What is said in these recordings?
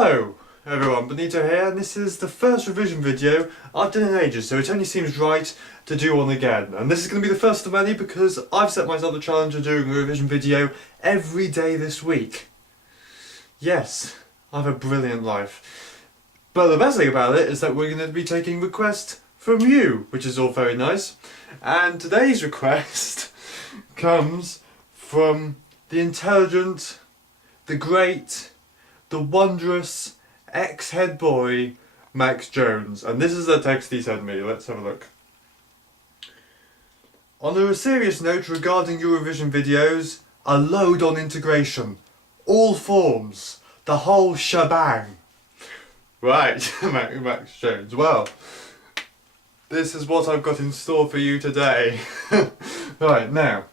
Hello everyone, Benito here, and this is the first revision video I've done in ages, so it only seems right to do one again. And this is going to be the first of many because I've set myself the challenge of doing a revision video every day this week. Yes, I have a brilliant life. But the best thing about it is that we're going to be taking requests from you, which is all very nice. And today's request comes from the intelligent, the great, the wondrous ex-head boy Max Jones, and this is the text he sent me. Let's have a look. On a serious note regarding Eurovision videos, a load on integration, all forms, the whole shebang. Right, Max Jones. Well, this is what I've got in store for you today. Right, now.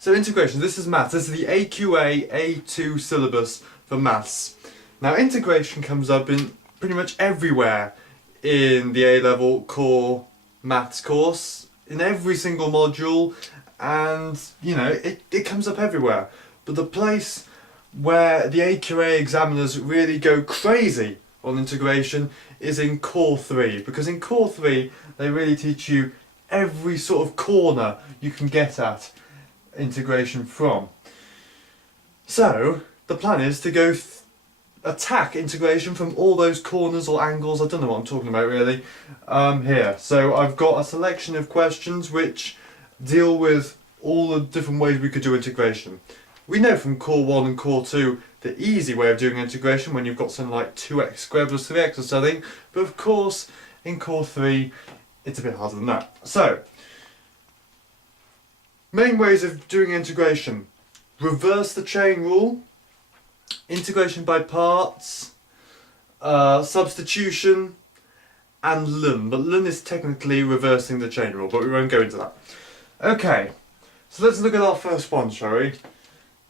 So integration, this is maths. This is the AQA A2 syllabus for maths. Now integration comes up in pretty much everywhere in the A-level core maths course, in every single module, and you know, it comes up everywhere. But the place where the AQA examiners really go crazy on integration is in core 3, because in core 3 they really teach you every sort of corner you can get at integration from. So the plan is to go attack integration from all those corners or angles, I don't know what I'm talking about really, here. So I've got a selection of questions which deal with all the different ways we could do integration. We know from core 1 and core 2 the easy way of doing integration when you've got something like 2x squared plus 3x or something, but of course in core 3 it's a bit harder than that. So, main ways of doing integration: reverse the chain rule, integration by parts, substitution, and ln. But ln is technically reversing the chain rule, but we won't go into that. Okay, so let's look at our first one, shall we?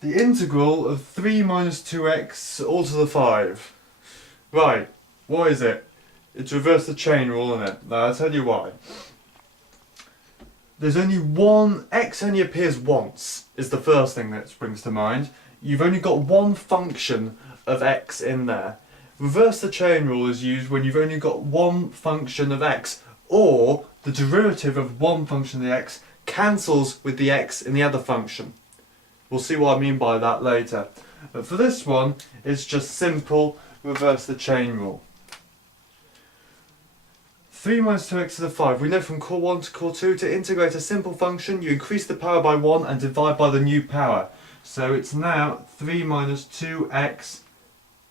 The integral of 3 minus 2x all to the 5. Right, what is it? It's reverse the chain rule, isn't it? Now I'll tell you why. There's only one, x only appears once, is the first thing that springs to mind. You've only got one function of x in there. Reverse the chain rule is used when you've only got one function of x, or the derivative of one function of the x cancels with the x in the other function. We'll see what I mean by that later. But for this one, it's just simple reverse the chain rule. 3 minus 2x to the 5. We know from core 1 to core 2 to integrate a simple function, you increase the power by 1 and divide by the new power. So it's now 3 minus 2x,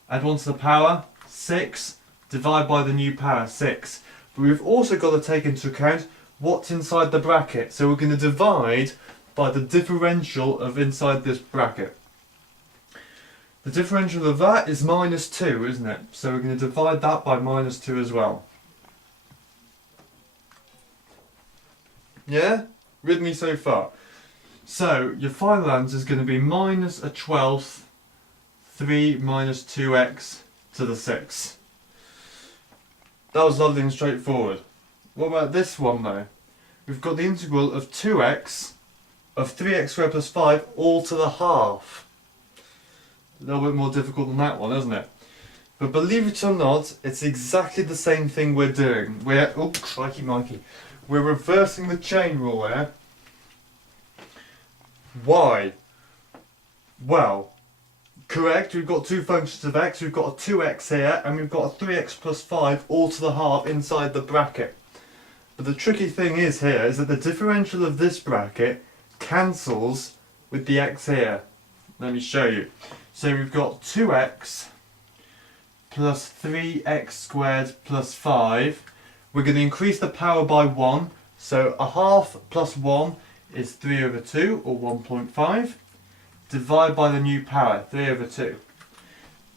add 1 to the power, 6, divide by the new power, 6. But we've also got to take into account what's inside the bracket. So we're going to divide by the differential of inside this bracket. The differential of that is minus 2, isn't it? So we're going to divide that by minus 2 as well. Yeah? With me so far? So your final answer is going to be minus a 12th 3 minus 2x to the 6. That was lovely and straightforward. What about this one though? We've got the integral of 2x of 3x squared plus 5 all to the half. A little bit more difficult than that one, isn't it? But believe it or not, it's exactly the same thing we're doing. Oh, crikey Mikey. We're reversing the chain rule here. Why? Well, correct, we've got two functions of x, we've got a 2x here, and we've got a 3x plus 5 all to the half inside the bracket. But the tricky thing is here, is that the differential of this bracket cancels with the x here. Let me show you. So we've got 2x plus 3x squared plus 5. We're going to increase the power by 1, so a half plus 1 is 3 over 2, or 1.5. Divide by the new power, 3 over 2.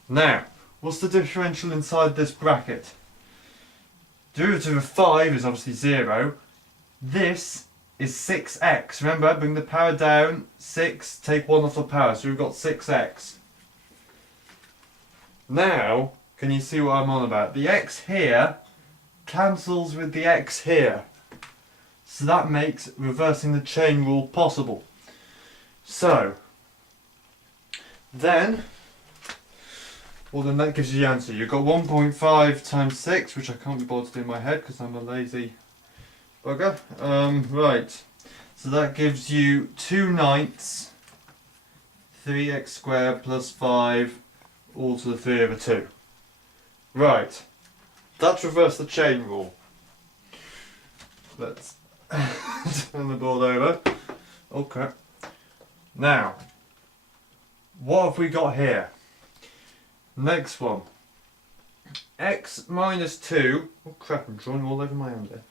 Now, what's the differential inside this bracket? Derivative of 5 is obviously 0. This is 6x. Remember, bring the power down, 6, take 1 off the power, so we've got 6x. Now, can you see what I'm on about? The x here cancels with the x here. So that makes reversing the chain rule possible. So, then Well, then that gives you the answer. You've got 1.5 times 6, which I can't be bothered to do in my head because I'm a lazy bugger. Right. So that gives you 2/9 3x squared plus 5 all to the 3 over 2. Right. That's reverse the chain rule. Let's turn the board over. Okay. Now, what have we got here? Next one. X minus 2. Oh crap, I'm drawing all over my hand here.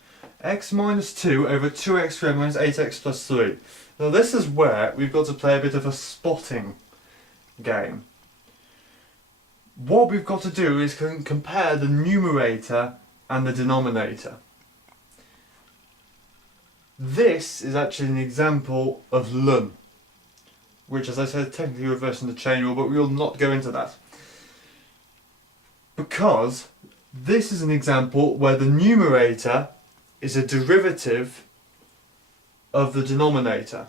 X minus 2 over 2x squared minus 8x plus 3. Now this is where we've got to play a bit of a spotting game. What we've got to do is compare the numerator and the denominator. This is actually an example of ln, which, as I said, is technically reversing the chain rule, but we will not go into that. Because this is an example where the numerator is a derivative of the denominator,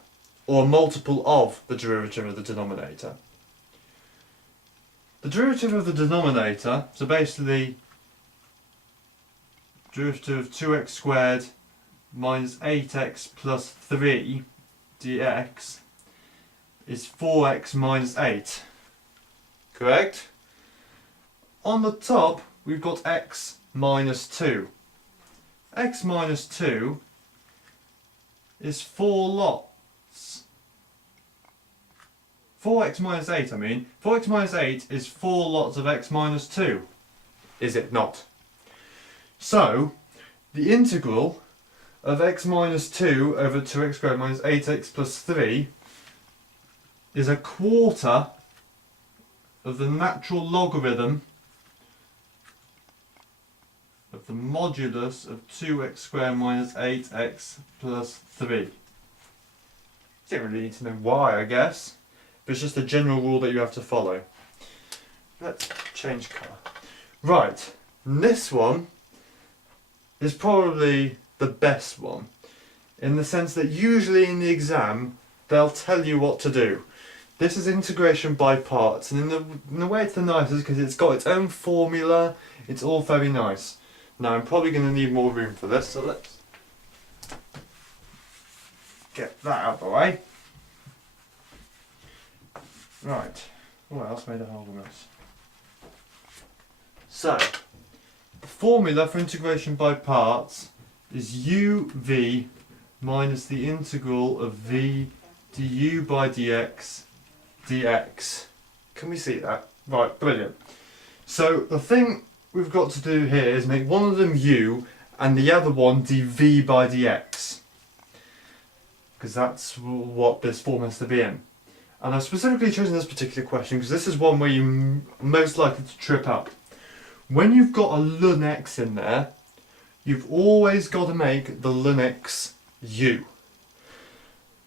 or a multiple of the derivative of the denominator. The derivative of the denominator, so basically derivative of 2x squared minus 8x plus 3 dx is 4x minus 8. Correct? On the top we've got x minus 2. X minus 2 is 4 lots. 4x minus 8 I mean. 4x minus 8 is 4 lots of x minus 2. Is it not? So, the integral of x minus 2 over 2x squared minus 8x plus 3 is a quarter of the natural logarithm of the modulus of 2x squared minus 8x plus 3. You don't really need to know why, I guess, but it's just a general rule that you have to follow. Let's change colour. Right, and this one is probably the best one, in the sense that usually in the exam they'll tell you what to do. This is integration by parts, and in the way it's the nicest because it's got its own formula. It's all very nice. Now I'm probably going to need more room for this, so let's get that out of the way. Right, what else made a whole mess? So, the formula for integration by parts is uv minus the integral of v du by dx dx. Can we see that? Right, brilliant. So the thing we've got to do here is make one of them u and the other one dv by dx, because that's what this form has to be in. And I've specifically chosen this particular question because this is one where you're most likely to trip up. When you've got a ln x in there, you've always got to make the ln x u.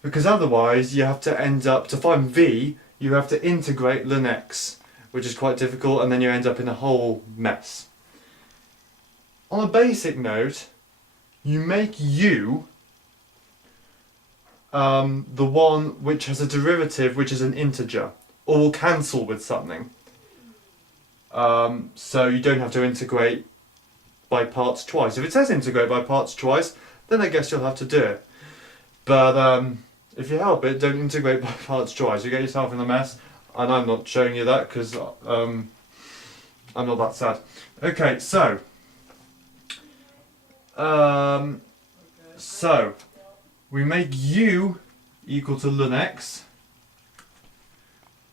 Because otherwise you have to end up, to find v, you have to integrate ln x, which is quite difficult, and then you end up in a whole mess. On a basic note, you make u the one which has a derivative which is an integer, or will cancel with something. So you don't have to integrate by parts twice. If it says integrate by parts twice, then I guess you'll have to do it. But if you help it, don't integrate by parts twice. You get yourself in a mess, and I'm not showing you that because I'm not that sad. Okay, so we make u equal to ln x.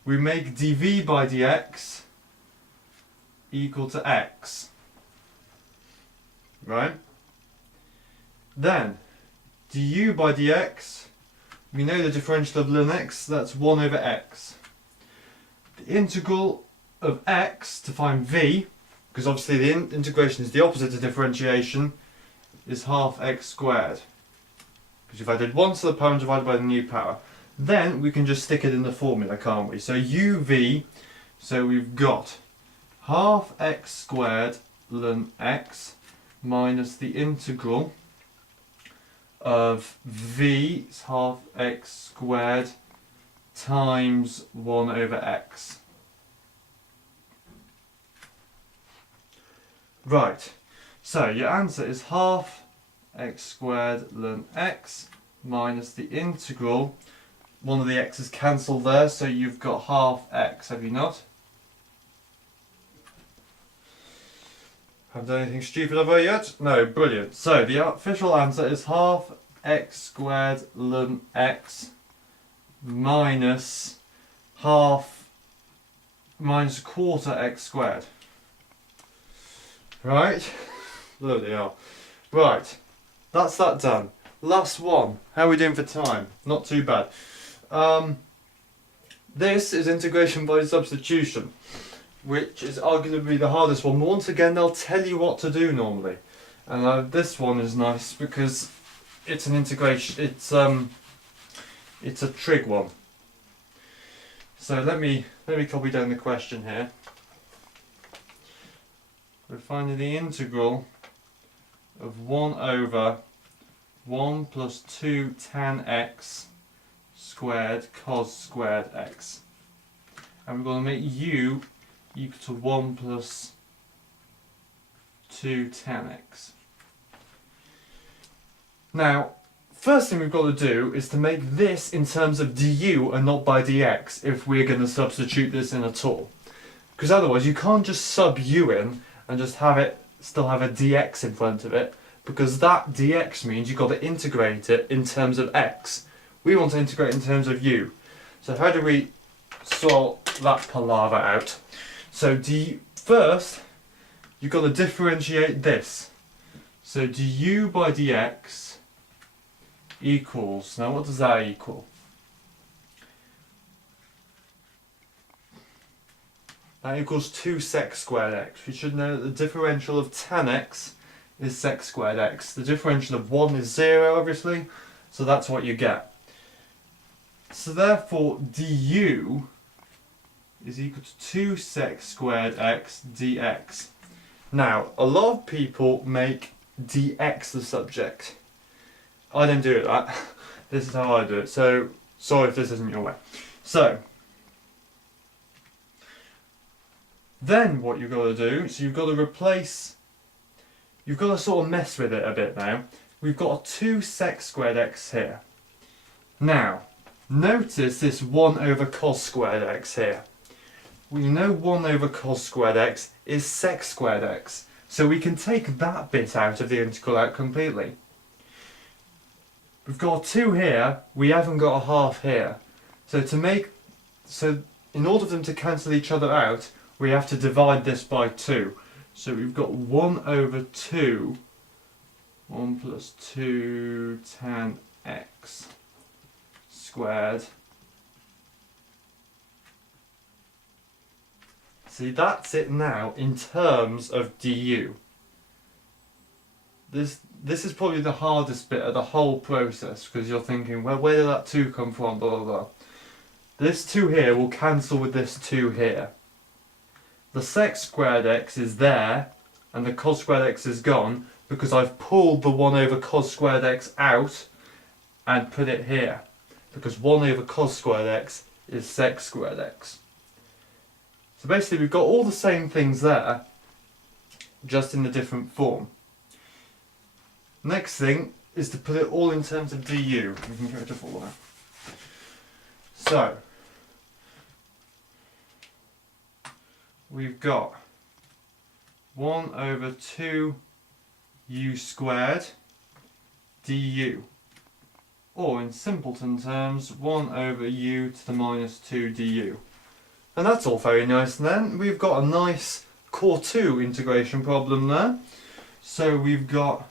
We make dv by dx equal to x. Right? Then, du by dx, we know the differential of ln x, that's 1 over x. The integral of x to find v, because obviously the integration is the opposite to differentiation, is half x squared. Because if I did 1 to the power and divided by the new power, then we can just stick it in the formula, can't we? So uv, so we've got half x squared ln x minus the integral of v is half x squared times 1 over x. Right, so your answer is half x squared ln x minus the integral. One of the x's cancelled there, so you've got half x, have you not? Haven't done anything stupid have I yet? No, brilliant. So the official answer is half x squared ln x minus half minus a quarter x squared. Right? Bloody hell. Right, that's that done. Last one. How are we doing for time? Not too bad. This is integration by substitution, which is arguably the hardest one. But once again, they'll tell you what to do normally. And this one is nice because it's an integration. It's a trig one. So let me copy down the question here. We're finding the integral of 1 over 1 plus 2 tan x squared cos squared x. And we're going to make u equal to 1 plus 2 tan x. Now, first thing we've got to do is to make this in terms of du and not by dx if we're going to substitute this in at all. Because otherwise you can't just sub u in and just have it still have a dx in front of it, because that dx means you've got to integrate it in terms of x. We want to integrate in terms of u. So how do we sort that palaver out? So first, you've got to differentiate this. So du by dx equals, now what does that equal? That equals 2 sec squared x. We should know that the differential of tan x is sec squared x. The differential of 1 is 0, obviously, so that's what you get. So therefore du is equal to 2 sec squared x dx. Now, a lot of people make dx the subject. I don't do that. This is how I do it, so sorry if this isn't your way. So, then what you've got to do, so you've got to replace, you've got to sort of mess with it a bit now. We've got a 2 sec squared x here. Now, notice this 1 over cos squared x here. We know 1 over cos squared x is sec squared x, so we can take that bit out of the integral out completely. We've got a 2 here, we haven't got a half here. So in order for them to cancel each other out, we have to divide this by 2. So we've got 1 over 2, 1 plus 2 tan x squared. See, that's it now in terms of du. This is probably the hardest bit of the whole process, because you're thinking, well, where did that 2 come from, blah blah blah. This 2 here will cancel with this 2 here. The sec squared x is there, and the cos squared x is gone, because I've pulled the 1 over cos squared x out and put it here. Because 1 over cos squared x is sec squared x. So basically we've got all the same things there, just in a different form. Next thing is to put it all in terms of du. You can get rid of all that. So, we've got 1 over 2 u squared du. Or in simpleton terms, 1 over u to the minus 2 du. And that's all very nice. And then we've got a nice core 2 integration problem there. So we've got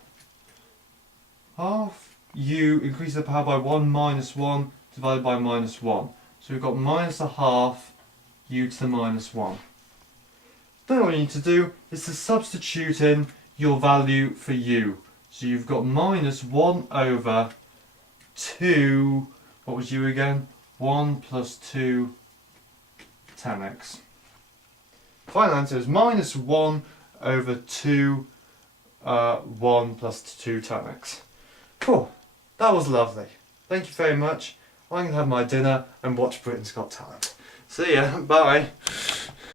half u increase the power by 1 minus 1 divided by minus 1. So we've got minus a half u to the minus 1. Then what you need to do is to substitute in your value for u. So you've got minus 1 over 2, what was u again? 1 plus 2 tan x. Final answer is minus 1 over 2, 1 plus 2 tan x. Cool, that was lovely. Thank you very much. I'm going to have my dinner and watch Britain's Got Talent. See ya, bye.